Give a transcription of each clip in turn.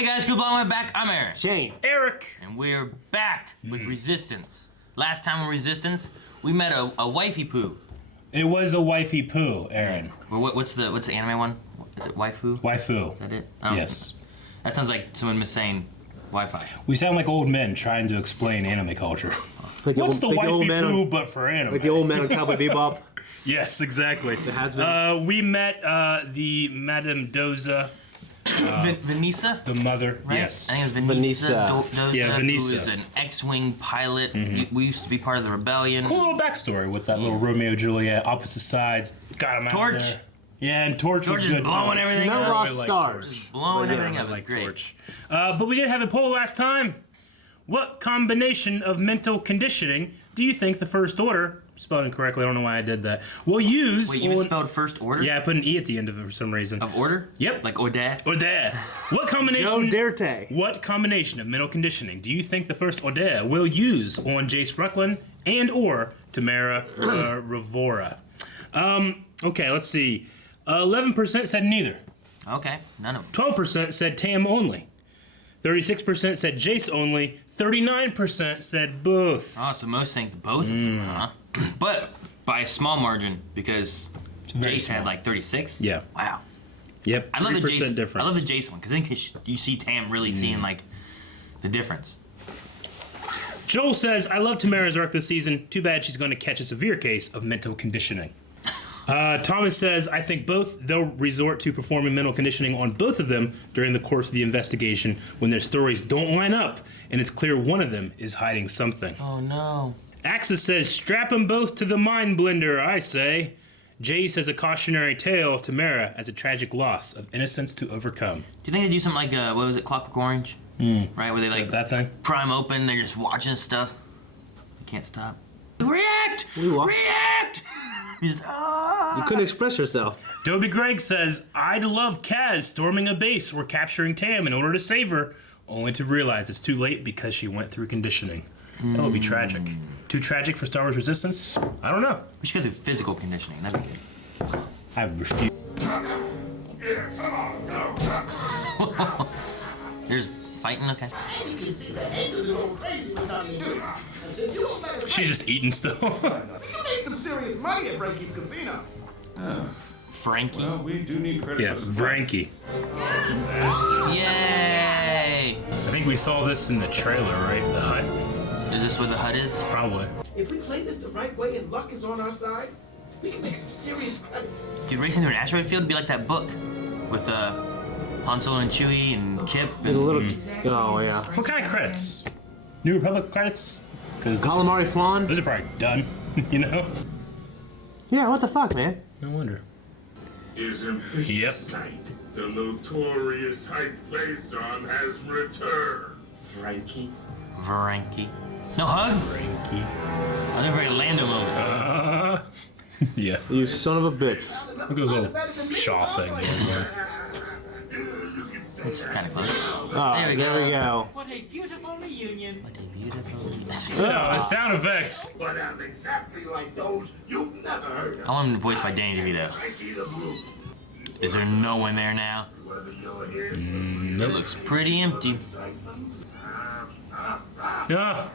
Hey guys, Cool Blonde, we're back. I'm Aaron. Shane. Eric. And we're back with Resistance. Last time on Resistance, we met a wifey poo. It was a wifey poo, Aaron. Well, what's the anime one? Is it waifu? Waifu. Is that it? Yes. That sounds like someone missaying Wi-Fi. We sound like old men trying to explain anime culture. Like What's the wifey poo on, but for anime? like the old man on Cowboy Bebop. Yes, exactly. The has-beens. We met the Madame Doza. Vanessa? The mother. Right? Yes. I think it was Vanessa. Doza, Yeah, Vanessa. Who is an X-Wing pilot. We used to be part of the rebellion. Cool little backstory with that little Romeo Juliet, opposite sides. Got him out Torch. there. Yeah, and Torch was is good blowing too. everything No up. lost like stars. Blowing But everything yeah, up. It was great. Torch. But we did have a poll last time. What combination of mental conditioning do you think the First Order, spelled incorrectly, I don't know why I did that, will use? Wait, you misspelled First Order? Yeah, I put an E at the end of it for some reason. Of order? Yep. Like Order? Order. What combination? Joe Derte. What combination of mental conditioning do you think the First Order will use on Jace Rucklin and or Tamara Rivora? Okay, let's see. 11% said neither. Okay, none of them. 12% said Tam only. 36% said Jace only. 39% said both. Oh, so most think both of them, huh? But by a small margin, because Very Jace had small. like 36. Yeah. Wow. Yep. I love the 3% Jace. difference. I love the Jace one because then you see Tam really seeing like the difference. Joel says, I love Tamara's arc this season. Too bad she's going to catch a severe case of mental conditioning. Thomas says, I think both. They'll resort to performing mental conditioning on both of them during the course of the investigation when their stories don't line up and it's clear one of them is hiding something. Oh no. Axis says, strap them both to the mind blender, I say. Jace as a cautionary tale, Tamara as a tragic loss of innocence to overcome. Do you think they do something like what was it, Clockwork Orange? Right, where they like That thing? prime open, they're just watching stuff. They can't stop. React! What? React! Just, You couldn't express yourself. Dobie Greg says, I'd love Kaz storming a base or capturing Tam in order to save her, only to realize it's too late because she went through conditioning. That would be tragic. Too tragic for Star Wars Resistance? I don't know. We should go through physical conditioning. That'd be good. I refuse. There's fighting, okay. She's just eating still. You made some serious money at Frankie's Casino. Frankie. Well, we do need credit Yeah, for support. Vranky. Yay! I think we saw this in the trailer, right? The hut? Is this where the hut is? Probably. If we play this the right way and luck is on our side, we can make some serious credits. Dude, racing through an asteroid field would be like that book with Han Solo and Chewie and Kip. And a little. Oh yeah. What kind of credits? New Republic credits? Because Calamari flan. those are probably done, you know? Yeah. What the fuck, man? No wonder. Isn't this Yep. a sight? The notorious hype face-on has returned. Frankie? Varanki. No hug? Vranky. I'll never get a Lando moment. Yeah. You son of a bitch. Look at those little Shaw thing. It's kind of close. Oh, There we go. What a beautiful reunion. What a beautiful. No, the sound effects. But I'm exactly like those you've never heard of. I want him voiced by Danny DeVito. Frankie the Blue. Is there no one there now? Whether you're here, It looks pretty empty. Yeah.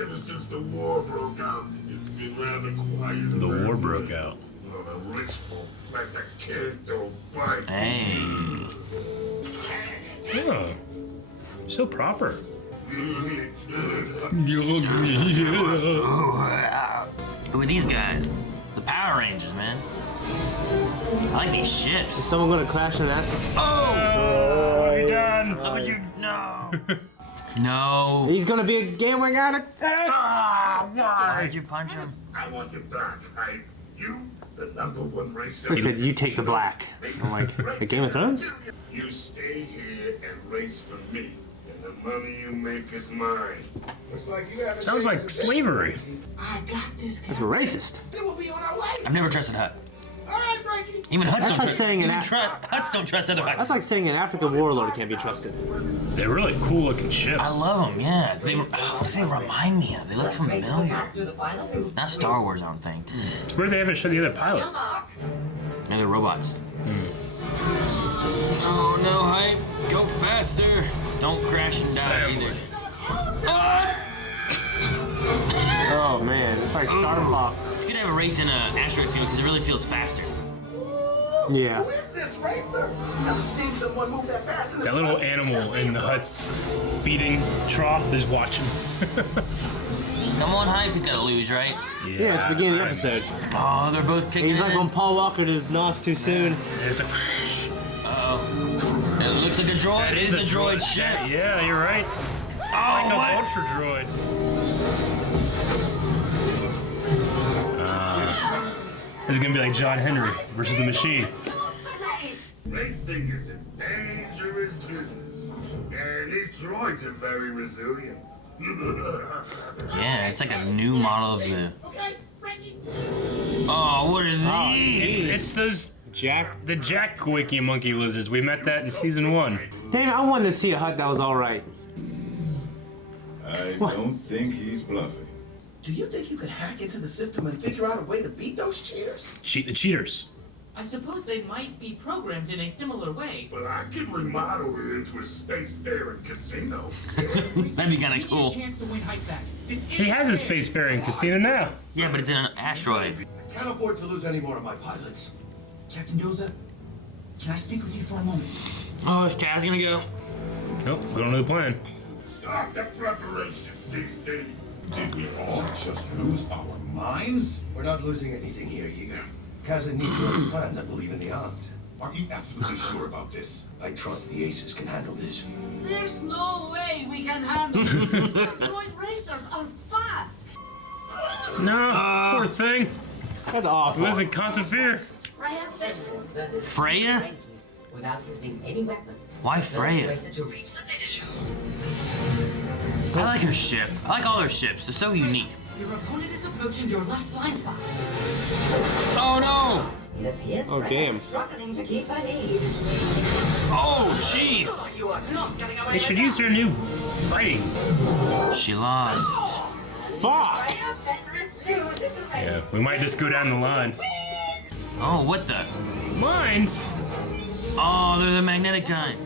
ever since the war broke out, it's been rather quiet. The war around broke here. out. Well, the rich folk let the kids don't bite. Hey. Oh. So proper. Who are these guys? The Power Rangers, man. I like these ships. Someone gonna crash in that? Oh, you done. Look what you. No. No. He's gonna be a game-winning addict. Why'd you punch him? I want you back, right? You, the #1 racer. He said, "You take the black." I'm like, "The Game of Thrones?" You stay here and race for me, and the money you make is mine. Looks like you haven't Sounds like slavery. I got this, That's kid. racist. Then we'll be on our way. I've never trusted Hut. All right, Frankie. Even Huts That's don't like trust. saying an even Af- Huts don't trust other Huts. That's like saying an African warlord can't be trusted. They're really cool looking ships. I love them. Yeah. What do they remind me of? They look familiar. Through the final. Not Star Wars, I don't think. It's weird they haven't shown the other pilot. Yeah, they're robots. Oh no, hype. Go Don't crash and die either. Oh man, it's like Star Fox. You could have a race in an asteroid field because it really feels faster. Yeah. Who is this racer? Never seen someone move that fast in the That little animal in the hut's feeding trough is watching. Come on, hype. He's got to lose, right? Yeah, it's the beginning of the episode. Oh, they're both kicking. He's like in. when Paul Walker did his nos too soon. And it's like, Uh-oh. It looks like a droid. that It is is a droid ship. Yeah, you're right. Oh, Like a what? vulture droid. This is gonna be like John Henry versus the machine. Racing is a dangerous business, and these droids are very resilient. Yeah, it's like a new model of the. Okay, Frankie. Oh, what are these? It's those Jack. the Jack Quickie monkey lizards. We met that in season 1. Damn, I wanted to see a hut that was alright. I don't think he's bluffing. Do you think you could hack into the system and figure out a way to beat those cheaters? Cheat the cheaters. I suppose they might be programmed in a similar way. Well, I could remodel it into a spacefaring casino. That'd be kind We of cool. need a chance to win hype back. This He has a spacefaring casino now. Yeah, but it's in an asteroid. Can't afford to lose any more of my pilots. Captain Doza, can I speak with you for a moment? Oh, is Kaz gonna go? Nope, we don't know the plan. Start the preparations, DC. Did we all just lose our minds? We're not losing anything here, Yeager. Kaz and Nico have a plan that will even the odds. Are you absolutely sure about this? I trust the Aces can handle this. There's no way we can handle this. Those droid racers are fast. No, poor thing. That's He awful. was in constant fear. Freya Fitness versus Freya? Frankie without using any weapons. Why Freya? To reach the finish. I like her ship. I like all her ships. They're so unique. Your opponent is approaching your left blind spot. Oh no! It appears Oh, Freya damn. is struggling to keep her lead. Oh jeez! You are not getting away They should use their new fighting. She lost. Fuck! Freya Fenris loses the race. Yeah, we might just go down the line. Oh, what the? Mines? Oh, they're the magnetic kind.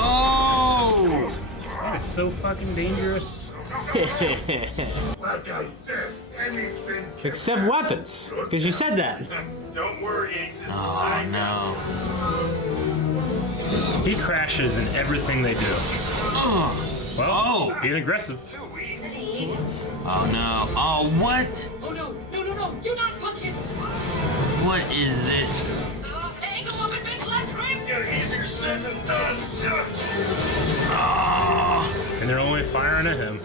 Oh! That is so fucking dangerous. Like I said, anything can Except weapons. Because you said that. Don't worry, Aces. Oh no. He crashes in everything they do. Oh! Well, being aggressive. Oh no. Oh, what? Oh no, no, no, no, do not punch it! What is this? Angle of a bit left, right? Easier said than done. Oh! And they're only firing at him.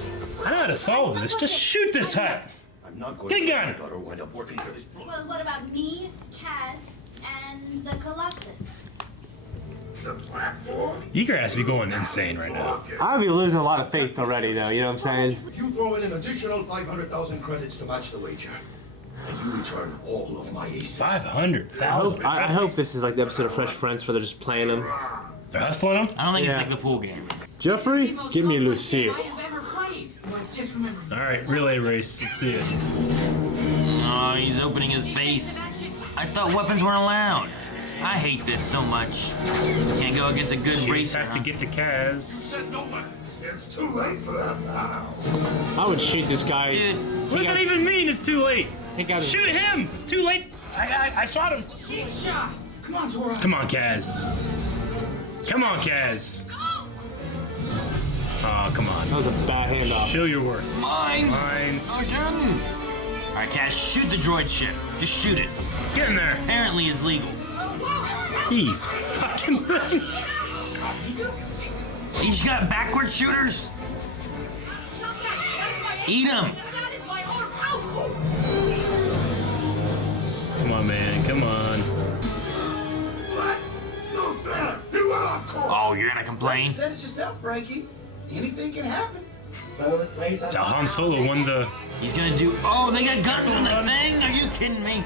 I know how to solve this. Just shoot this hut. I'm not going Get to a let gun. my daughter wind up working for this. Well, what about me, Kaz, and the Colossus? The platform? Yeager has to be going insane right now. I'd be losing a lot of faith already, though. You know what I'm saying? You throw in an additional 500,000 credits to match the wager, and you return all of my aces. 500,000. I hope this is like the episode of Fresh Prince where they're just playing them. They're hustling him. I don't think Yeah. it's like the pool game. Jeffrey, give me Lucille. I have ever played. But just remember. All right, relay race. Let's see it. Oh, he's opening his face. I thought weapons weren't allowed. I hate this so much. Can't go against a good Chase racer. has to huh? get to Kaz. It's too late for that now. I would shoot this guy. Dude, What does that even mean? It's too late. He got Shoot him. It's too late. I shot him. Cheap shot. Come on, Tora. Come on, Kaz. Come on, Kaz. Oh, come on. That was a bad handoff. Show your work. Mines! Mines. Again! Alright, Cash, shoot the droid ship. Just shoot it. Get in there. Apparently it's legal. These fucking things. He's got backward shooters. Eat them. Come on, man. Come on. What? No fair. You are off course. Oh, you're gonna complain? You said it yourself, Frankie. Anything can happen. Both races It's how Han Solo won the. He's gonna do. Oh, they got guns in the thing? Are you kidding me?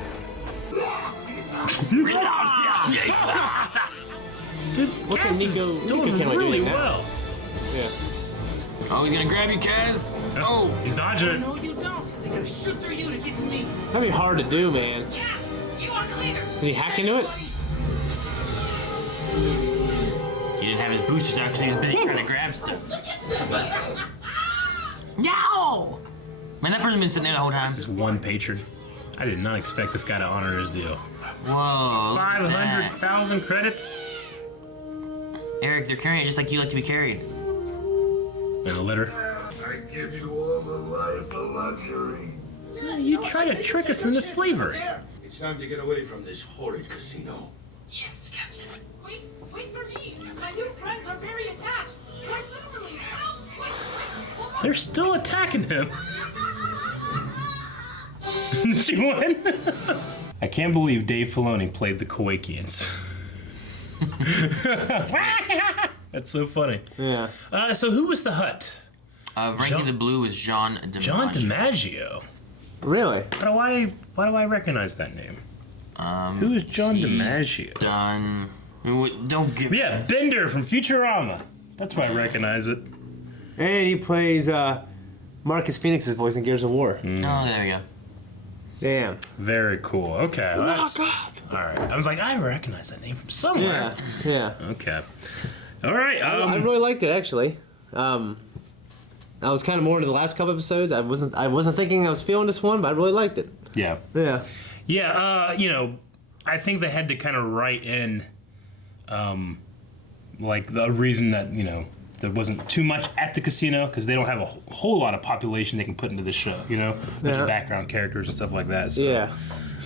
Dude, what can Kaz is Nico doing can't do really anything now. well. Yeah. Oh, he's gonna grab you, Kaz. Oh, He's dodging it. No, you don't. They're gonna shoot through you to get to me. That'd be hard to do, man. Yes, you are clear. Did he hack into it? he didn't have his boosters out because he was busy trying to grab stuff. Yow! Man, that person been sitting there the whole time. This one patron. I did not expect this guy to honor his deal. Whoa. look at that. 500,000 credits. Eric, they're carrying it just like you like to be carried. In a litter. I give you all the life of luxury. You try to trick us into slavery. It's time to get away from this horrid casino. Yes, Captain. Wait for me. My new friends are very attached. Quite literally. Wait. They're still attacking him. She won. I can't believe Dave Filoni played the Kowakians. That's so funny. Yeah. So who was the Hut? Ranking the Blue is John DiMaggio. John DiMaggio. Really? Why do I recognize that name? Who is John DiMaggio? Done. Don't give. Yeah, Bender from Futurama. That's why I recognize it. And he plays Marcus Phoenix's voice in Gears of War. Oh, there we go. Damn. Very cool. Okay. Well, that's, all right. I was like, I recognize that name from somewhere. Yeah. Okay. All right. I really liked it actually. I was kind of more into the last couple episodes. I wasn't thinking I was feeling this one, but I really liked it. Yeah. Yeah. Yeah. I think they had to kind of write in, like the reason that there wasn't too much at the casino because they don't have a whole lot of population they can put into the show. Bunch of background characters and stuff like that. So, Yeah.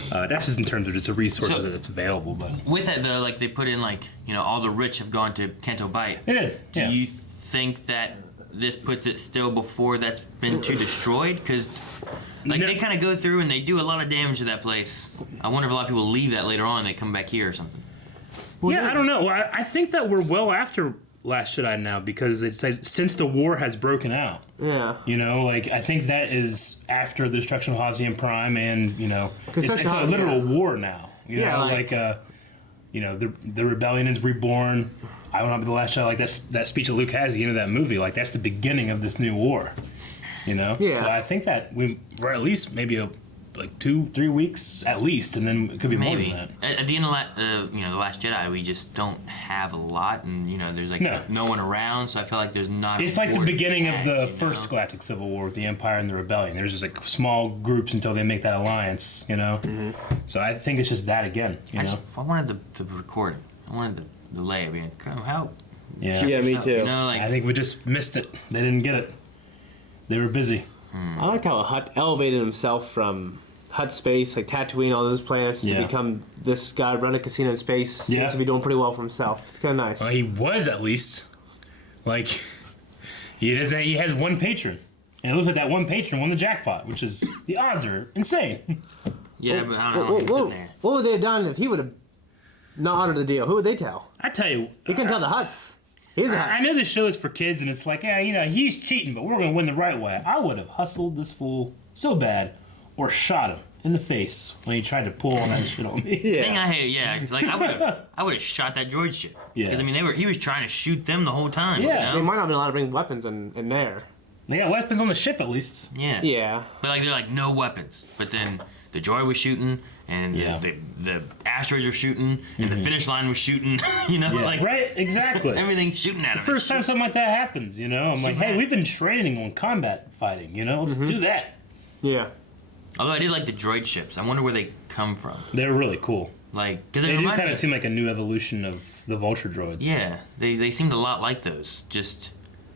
that's just in terms of it's a resource that's available. But With that though, like they put in all the rich have gone to Canto Bight. they did. Do you think that this puts it still before that's been too destroyed? Because they kind of go through and they do a lot of damage to that place. I wonder if a lot of people leave that later on and they come back here or something. Yeah, I don't know. I think that we're well after Last Jedi now because it's like, since the war has broken out. Yeah. I think that is after the destruction of Hazian Prime, and it's a literal war now. The rebellion is reborn. I will not be the last Jedi. Like that speech that Luke has at the end of that movie. Like that's the beginning of this new war. Yeah. So I think that we're at least maybe 2-3 weeks at least, and then it could be more than that. At the end of the Last Jedi, we just don't have a lot, and there's no one around, so I feel like there's not. It's like the beginning of the first Galactic Civil War with the Empire and the Rebellion. There's just small groups until they make that alliance, Mm-hmm. So I think it's just that again. I wanted the recording. I wanted the Leia being, come help. Yeah, me too. I think we just missed it. They didn't get it. They were busy. I like how Hut elevated himself from Hut space, like Tatooine, all those planets, to become this guy running a casino in space. Seems to be doing pretty well for himself. It's kind of nice. Well, he was at least. He has one patron. And it looks like that one patron won the jackpot, which is, the odds are insane. Yeah, but I don't know. What would they have done if he would have not honored the deal? Who would they tell? I tell you. He couldn't tell the Hutts. He's a Hut. I know this show is for kids, and it's like, he's cheating, but we're going to win the right way. I would have hustled this fool so bad, or shot him in the face when he tried to pull all that shit on me. The thing I hate, I would have shot that droid shit. Yeah. Because he was trying to shoot them the whole time. Yeah. They might not have been allowed to bring weapons in there. They got weapons on the ship at least. Yeah. Yeah. But they're no weapons. But then the droid was shooting, and the asteroids were shooting, and the finish line was shooting. Right, exactly. Everything's shooting at him. First time something like that happens, I'm like, hey, we've been training on combat fighting, let's do that. Yeah. Although I did like the droid ships. I wonder where they come from. They're really cool. Because they do kind of seem like a new evolution of the Vulture droids. Yeah, they seemed a lot like those. Just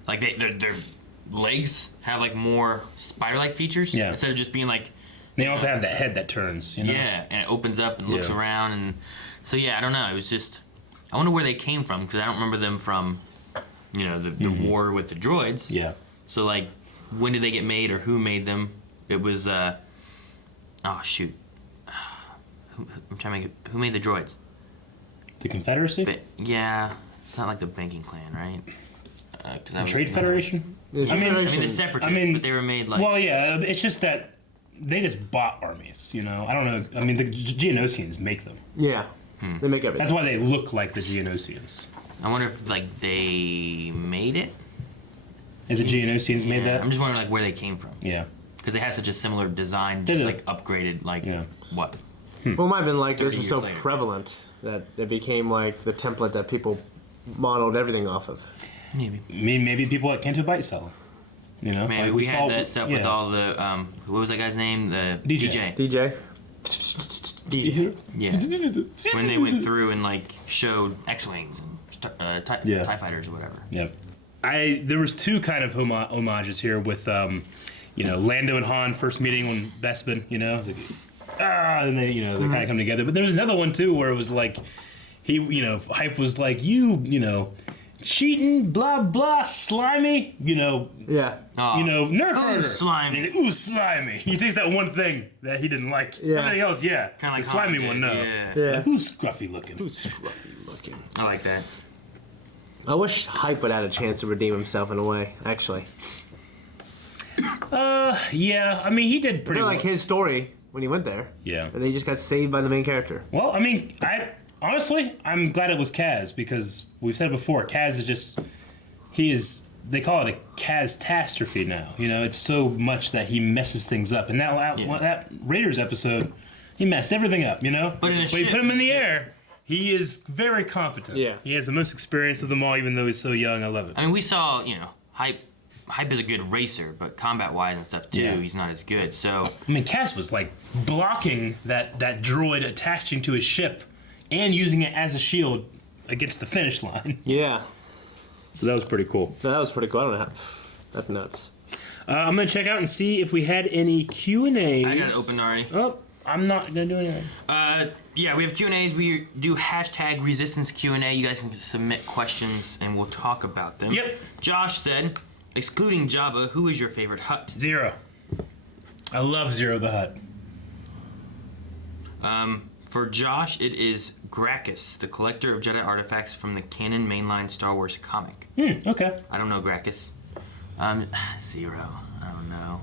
their legs have more spider-like features. Yeah. Instead of just being They also have that head that turns. Yeah, and it opens up and looks around, and so I don't know. It was just I wonder where they came from because I don't remember them from the war with the droids. Yeah. So when did they get made or who made them? It was oh shoot. I'm trying to who made the droids? The Confederacy? Yeah, it's not like the Banking Clan, right? The Trade Federation? I mean the Separatists, but they were made Well, yeah, it's just that they just bought armies, I don't know. I mean, the Geonosians make them. Yeah. They make everything. That's why they look like the Geonosians. I wonder if they made it. If the Geonosians made that? I'm just wondering where they came from. Yeah. Because they have such a similar design, just upgraded, what? Well, it might have been this was so later. prevalent that it became the template that people modeled everything off of. Maybe. Maybe people at Canto Bite sell them. You know, Maybe like we had that stuff with all the what was that guy's name? The DJ. DJ. Yeah. When they went through and like showed X-wings and TIE fighters or whatever. Yep. There was two kind of homages here with Lando and Han first meeting on Bespin. You know, it was like, and then they kind of come together. But there was another one too where it was like Hype was like cheating, blah blah, slimy, Yeah. Nerf herder. Slimy. And he's like, ooh, slimy. He takes that one thing that he didn't like. Yeah. Everything else, yeah. Kind of like the slimy Han one, did, no. Yeah. Like, who's scruffy looking? I like that. I wish Hype would have had a chance to redeem himself in a way, actually. Yeah. I mean, he did pretty well. Like his story when he went there. Yeah. And then he just got saved by the main character. Well, I mean, I'm glad it was Kaz because we've said it before. Kaz is just they call it a Kaz-tastrophe now. It's so much that he messes things up. And that Raiders episode, he messed everything up. But you put him in the air, he is very competent. Yeah. He has the most experience of them all, even though he's so young. I love it. I mean, we saw Hype is a good racer, but combat-wise and stuff too, Yeah. he's not as good. So I mean, Kaz was like blocking that droid attaching to his ship and using it as a shield against the finish line. Yeah. So that was pretty cool. That was pretty cool. I don't know. That's nuts. I'm gonna check out and see if we had any Q&As. I got it open already. Oh, I'm not gonna do anything. Yeah, we have Q&As. We do hashtag Resistance Q&A. You guys can submit questions and we'll talk about them. Yep. Josh said, excluding Jabba, who is your favorite Hutt? Zero. I love Zero the Hutt. For Josh, it is Gracchus, the collector of Jedi artifacts from the canon mainline Star Wars comic. Okay. I don't know Gracchus. Zero. I don't know.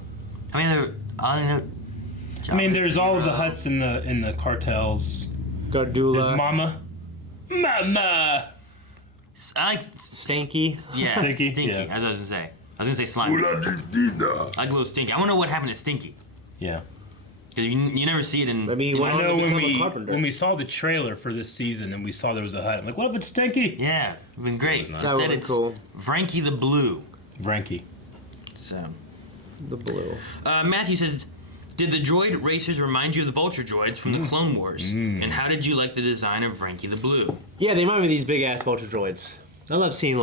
I mean, there's all of the Hutts in the cartels. Gardula. There's Mama. I like Stinky. Yeah, Stinky, Stinky. yeah. As I was gonna say. I was gonna say Slimy. I like little Stinky. I want to know what happened to Stinky. Yeah. Because you never see it in. Maybe he went I on know to become a carpenter. when we saw the trailer for this season and we saw there was a Hutt, I'm like, what if it's Stinky? Yeah, it'd been great. That was nice. That Instead, would've it's cool. Frankie the Blue. Frankie. So, The blue. Matthew says, did the droid racers remind you of the Vulture droids from the Clone Wars? And how did you like the design of Frankie the Blue? Yeah, they remind me of these big ass vulture droids. I love seeing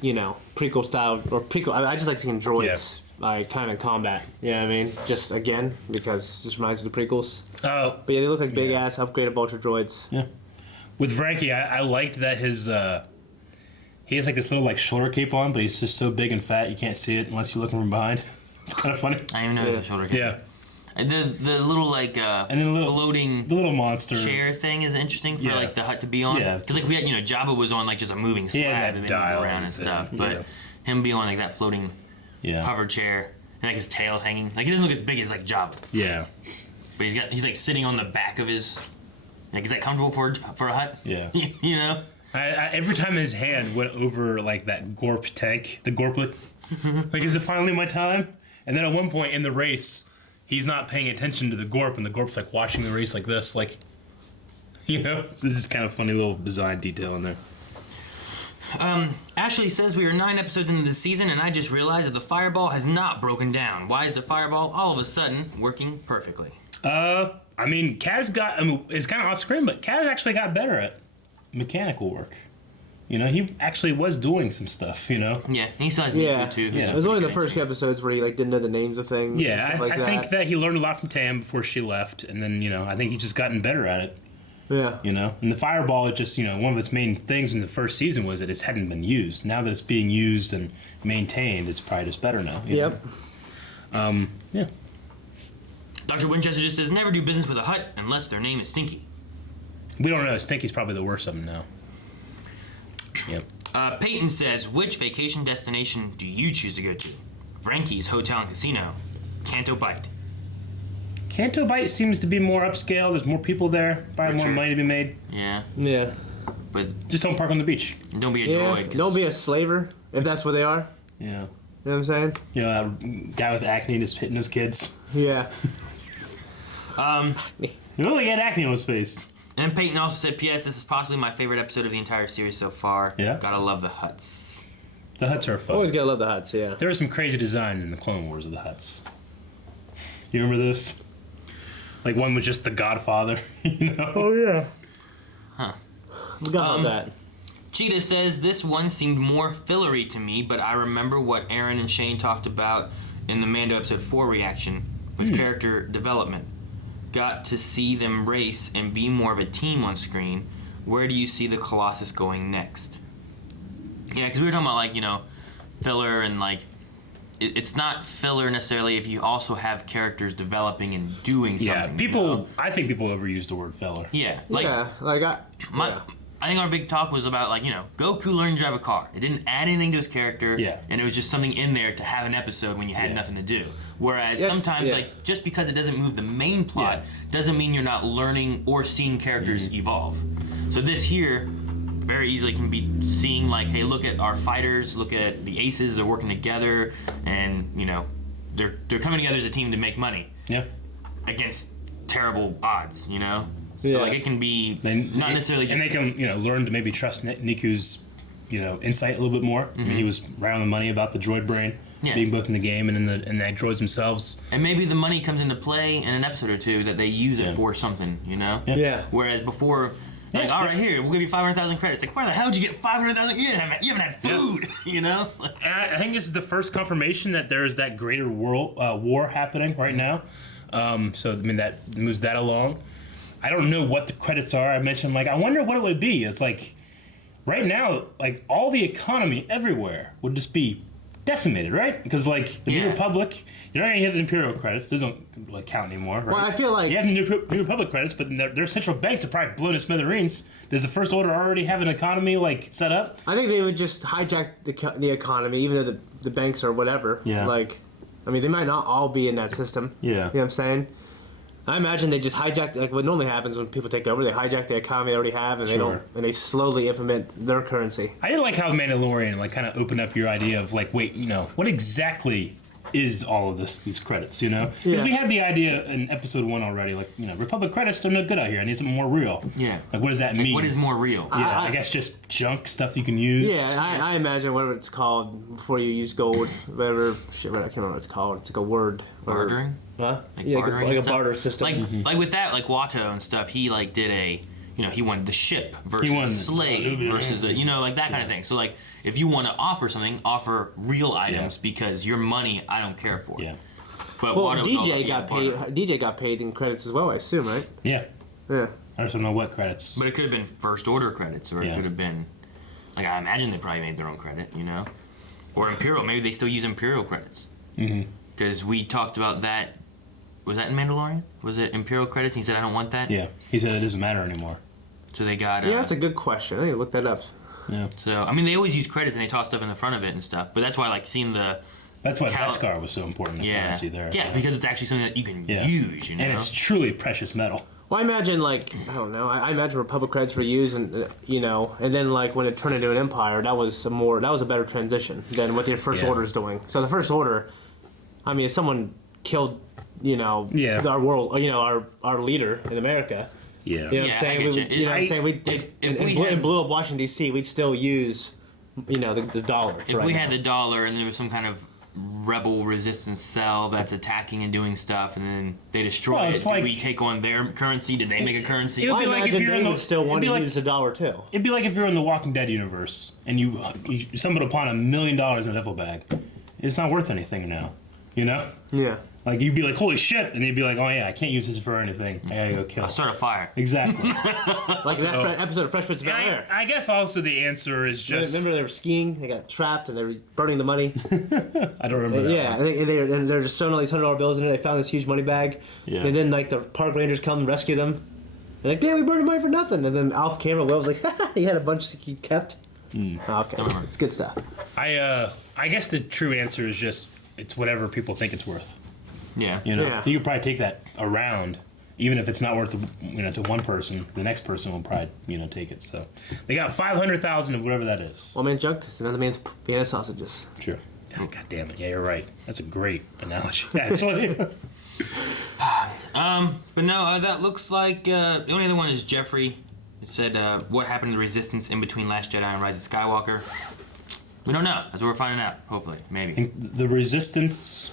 prequel style or prequel. I just like seeing droids kind of combat. You know what I mean? Just again because this reminds me of the prequels. Oh. But yeah, they look like big ass upgraded vulture droids. Yeah. With Frankie, I liked that his he has like this little shoulder cape on, but he's just so big and fat you can't see it unless you're looking from behind. It's kind of funny. I didn't even know it was a shoulder cape. Yeah. And the little And then the floating little monster chair thing is interesting for Yeah. the Hutt to be on. Yeah. Because we had Jabba was on just a moving slab that and then dial moved around and thing. stuff. But Yeah. him being on that floating Yeah. hover chair and his tail's hanging. He doesn't look as big as Jabba. Yeah. But he's sitting on the back of his. Is that comfortable for a Hutt? Yeah. You know. Every time his hand went over that Gorp tank, the Gorplet, is it finally my time? And then at one point in the race, he's not paying attention to the Gorp, and the Gorp's watching the race like this, It's just kind of funny little design detail in there. Ashley says we are 9 episodes into the season, and I just realized that the fireball has not broken down. Why is the fireball all of a sudden working perfectly? I mean, it's kind of off screen, but Kaz actually got better at mechanical work. He actually was doing some stuff, Yeah, he still has Yeah. me too. Yeah. It was only the first few episodes where he didn't know the names of things. Yeah, and stuff I think that he learned a lot from Tam before she left, and then, I think he's just gotten better at it. Yeah. And the fireball, it just, one of its main things in the first season was that it hadn't been used. Now that it's being used and maintained, it's probably just better now. Yep. Yeah. Dr. Winchester just says never do business with a Hutt unless their name is Stinky. We don't know. Stinky's probably the worst of them now. Yep. Peyton says, which vacation destination do you choose to go to? Frankie's Hotel and Casino, Canto Bite. Canto Bite seems to be more upscale. There's more people there. Probably more money to be made. Yeah. Yeah. But just don't park on the beach. Don't be a droid. Don't be a slaver, if that's what they are. Yeah. You know what I'm saying? That guy with acne just hitting those kids. Yeah. He really got acne on his face. And Peyton also said, P.S. This is possibly my favorite episode of the entire series so far. Yeah. Gotta love the Hutts. The Hutts are fun. Always gotta love the Hutts, yeah. There were some crazy designs in the Clone Wars of the Hutts. You remember this? Like one was just the Godfather, you know? Oh, yeah. Huh. Forgot about that. Cheetah says, this one seemed more fillery to me, but I remember what Aaron and Shane talked about in the Mando episode 4 reaction with character development. Got to see them race and be more of a team on screen. Where do you see the Colossus going next? Yeah, because we were talking about, like, you know, filler and, like, it's not filler necessarily if you also have characters developing and doing something. Yeah, I think people overuse the word filler. Yeah, I think our big talk was about, like, you know, Goku learning to drive a car. It didn't add anything to his character, and it was just something in there to have an episode when you had nothing to do. Whereas sometimes, like, just because it doesn't move the main plot doesn't mean you're not learning or seeing characters evolve. So this here very easily can be seeing, like, hey, look at our fighters, look at the aces, they're working together, and, you know, they're coming together as a team to make money. Yeah. Against terrible odds, you know? So, like, it can be not necessarily just... And they can, you know, learn to maybe trust Niku's, you know, insight a little bit more. I mean, he was right on the money about the droid brain being both in the game and in the droids themselves. And maybe the money comes into play in an episode or two that they use it for something, you know? Yeah. Whereas before... Like, all right, here, we'll give you 500,000 credits. Like, where the hell did you get 500,000? You haven't had food, you know? And I think this is the first confirmation that there's that greater war happening right now. So, I mean, that moves that along. I don't know what the credits are. I mentioned, like, I wonder what it would be. It's like, right now, like, all the economy everywhere would just be decimated, right? Because, like, the New Republic, you're not going to have the Imperial credits. Those don't, like, count anymore, right? Well, I feel like... You have the New Republic credits, but their central banks are probably blown to smithereens. Does the First Order already have an economy, like, set up? I think they would just hijack the economy, even though the banks are whatever. Yeah. Like, I mean, they might not all be in that system. Yeah. You know what I'm saying? I imagine they just hijack, like what normally happens when people take over, they hijack the economy they already have, and they slowly implement their currency. I did like how the Mandalorian, like, kind of opened up your idea of, like, wait, you know, what exactly is all of these credits, you know? Because we had the idea in episode 1 already, like, you know, Republic credits, they're no good out here. I need something more real. Yeah. Like, what does that mean? What is more real? Yeah, I guess just junk stuff you can use. Yeah, I imagine whatever it's called before you use gold, whatever, shit, I can't remember what it's called. It's like a word. Bartering? Huh? Like yeah, bartering like a stuff? barter system. Like with that, like Watto and stuff, he, like, did a... You know, he wanted the ship versus a slave versus a, you know, like that kind of thing. So, like, if you want to offer something, offer real items because your money, I don't care for. Yeah. But well, DJ got paid. DJ got paid in credits as well, I assume, right? Yeah. Yeah. I just don't know what credits. But it could have been First Order credits, or it could have been, like, I imagine they probably made their own credit, you know, or Imperial. Maybe they still use Imperial credits. Because we talked about that. Was that in Mandalorian? Was it Imperial credits? He said, I don't want that. Yeah. He said it doesn't matter anymore. So they got... yeah, that's a good question. I need to look that up. Yeah. So, I mean, they always use credits and they toss stuff in the front of it and stuff. But that's why, like, seeing the... That's why Beskar was so important in currency there. Yeah, because it's actually something that you can use, you know? And it's truly precious metal. Well, I imagine, like, I don't know, I imagine Republic credits were used, and you know, and then, like, when it turned into an Empire, that was a better transition than what the First Order's doing. So the First Order, I mean, if someone killed, you know, our world, you know, our leader in America... Yeah. You know what I'm saying? You know what I'm saying? If we blew up Washington, D.C., we'd still use, you know, the dollar. If we had the dollar and there was some kind of rebel resistance cell that's attacking and doing stuff, and then they destroy it, do we take on their currency? Did they make a currency? It would be like if they would still want to use the dollar, too. It'd be like if you're in the Walking Dead universe, and you stumbled upon $1 million in a duffel bag. It's not worth anything now, you know? Yeah. Like, you'd be like, holy shit, and you'd be like, oh yeah, I can't use this for anything. I gotta go kill. I'll start a fire. Exactly. Like that episode of Fresh Prince of Bel-Air. I guess also the answer is just... Remember they were skiing, they got trapped, and they were burning the money? I don't remember that yeah, and they're just throwing all these $100 bills in it. They found this huge money bag. Yeah. And then, like, the park rangers come and rescue them. They're like, damn, we burned money for nothing. And then off camera, Will was like, he had a bunch he kept. Okay, it's good stuff. I guess the true answer is just, it's whatever people think it's worth. Yeah. You know, you could probably take that around, even if it's not worth, you know, to one person. The next person will probably, you know, take it. So they got 500,000 of whatever that is. One man's junk is another man's Vienna sausages. Sure. Oh, God damn it! Yeah, you're right. That's a great analogy, actually. But no, that looks like the only other one is Jeffrey. It said, what happened to the Resistance in between Last Jedi and Rise of Skywalker? We don't know. That's what we're finding out. Hopefully, maybe. The Resistance,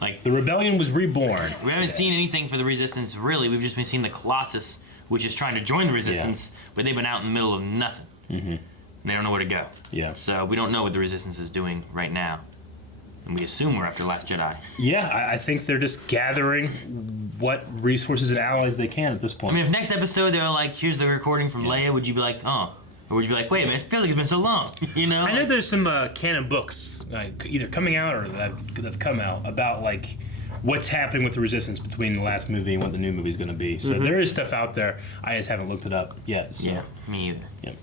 like the Rebellion, was reborn. We haven't seen anything for the Resistance really. We've just been seeing the Colossus, which is trying to join the Resistance, but they've been out in the middle of nothing. And they don't know where to go. Yeah. So we don't know what the Resistance is doing right now. And we assume we're after Last Jedi. Yeah, I think they're just gathering what resources and allies they can at this point. I mean, if next episode they're like, here's the recording from Leia, would you be like, oh? Or would you be like, wait a minute, it feels like it's been so long, you know? I know there's some canon books either coming out or that have come out about like what's happening with the Resistance between the last movie and what the new movie's going to be. So there is stuff out there. I just haven't looked it up yet. So. Yeah, me either. Yep.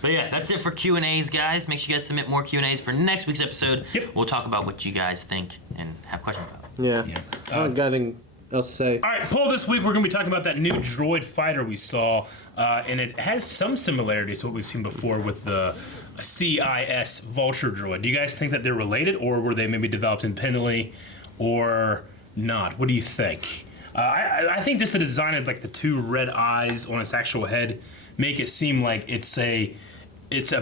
But yeah, that's it for Q&As, guys. Make sure you guys submit more Q&As for next week's episode. Yep. We'll talk about what you guys think and have questions about. Yeah. I don't got anything else to say. All right, poll this week. We're going to be talking about that new droid fighter we saw, and it has some similarities to what we've seen before with the CIS Vulture droid. Do you guys think that they're related, or were they maybe developed independently, or not? What do you think? I think just the design of like the two red eyes on its actual head make it seem like it's a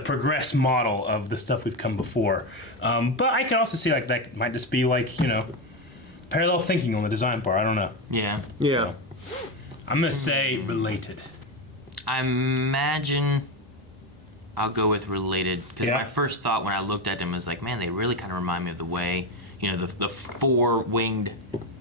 progressed model of the stuff we've come before. But I could also see like that might just be like, you know, parallel thinking on the design part. I don't know. Yeah. Yeah. So, I'm gonna say related. I imagine I'll go with related, because Yeah. my first thought when I looked at them was like, man, they really kind of remind me of the way, you know, the four-winged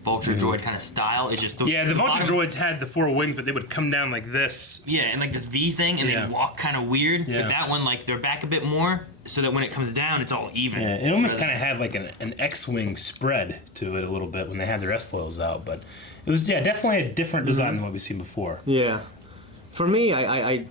Vulture droid kind of style. It's just The Vulture droids had the four wings, but they would come down like this. Yeah, and like this V thing, and Yeah. they walk kind of weird. Yeah. But that one, like, they're back a bit more, so that when it comes down, it's all even. Yeah, it almost kind of had like an X-wing spread to it a little bit when they had their S-foils out, but it was definitely a different design than what we've seen before. Yeah. For me, I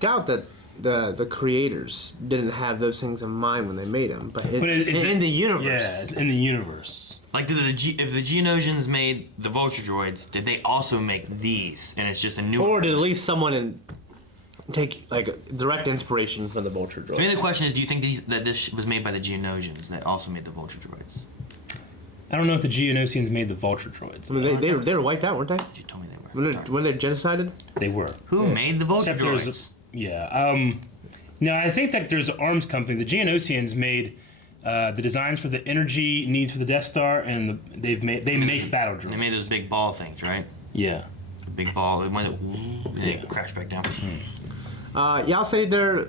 doubt that the creators didn't have those things in mind when they made them, but it's in the universe. Yeah, it's in the universe. Like, if the Geonosians made the Vulture droids, did they also make these? And it's just a new. Or did at least someone take like direct inspiration from the Vulture droids? I mean, the question is, do you think that this was made by the Geonosians that also made the Vulture droids? I don't know if the Geonosians made the Vulture droids. I mean, they were wiped out, weren't they? You told me they were. Were they genocided? They were. Who made the Vulture Except there's- droids? Yeah. No, I think that there's an arms company. The Geonosians made the designs for the energy needs for the Death Star, and they make battle droids. They made those big ball things, right? Yeah. The big ball. It went. And they crashed back down. Yeah, I'll say they're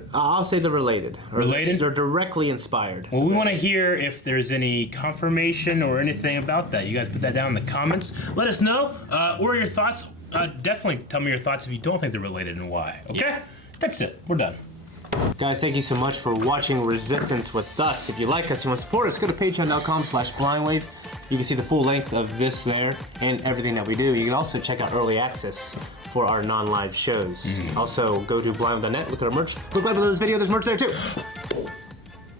related. Or Related? They're directly inspired. Well, we want to hear if there's any confirmation or anything about that. You guys put that down in the comments. Let us know. Or your thoughts. Definitely tell me your thoughts if you don't think they're related and why. Okay? Yeah. That's it. We're done. Guys, thank you so much for watching Resistance with us. If you like us, you want to support us, go to patreon.com/blindwave. You can see the full length of this there and everything that we do. You can also check out early access for our non-live shows. Also, go to blindwave.net, look at our merch. Look right below this video, there's merch there too.